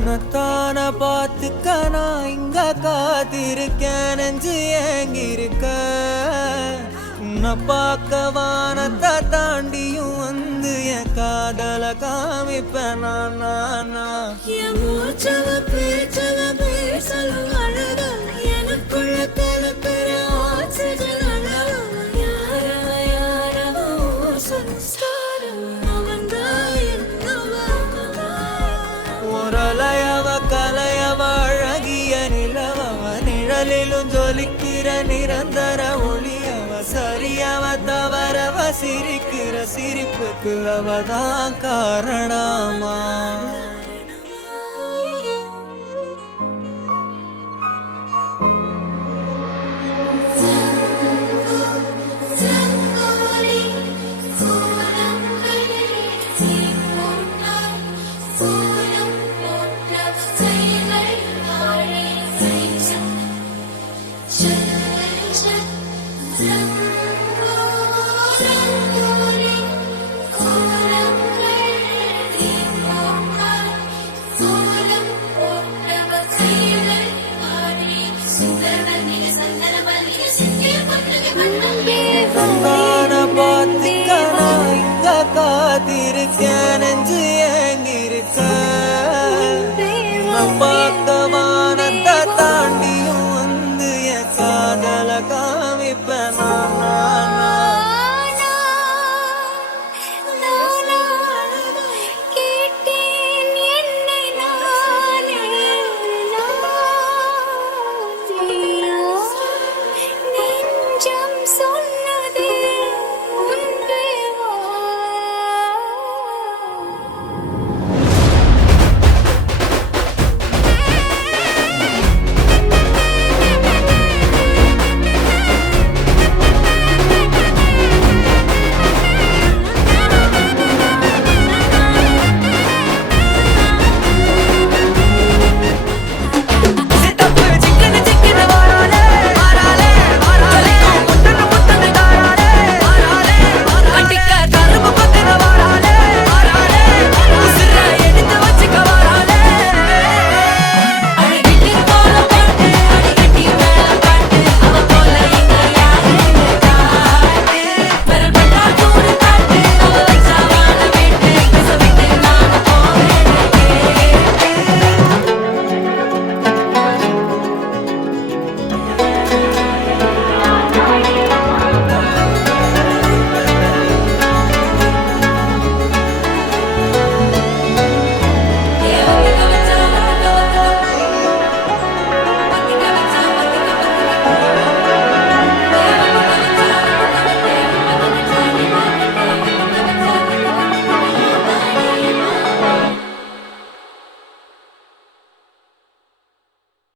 உன்னத்தான பார்த்துக்க நான் இங்க காத்திருக்கேன், நெஞ்சு ஏங்கிருக்க. உன்னை பார்க்க வானத்தை தாண்டியும் வந்து என் காதல காமிப்பேன் நான். என் மூச்சவ பேச்சவ பேசலும் அழக எனக்குள்ள கலக்கிற ஆக்சிஜன் அளவு. யாரவ சன்ஸ்டாரம் அவன்தான் ஒரலையவ கலையவ அழகிய நிலவவ நிழலிலும் ஜொலிக்கிற நிரந்தர ஒளியவ. சரியவ தவறவ சிரிக்கிற சிரிப்புக்கு அவதான் காரணமா.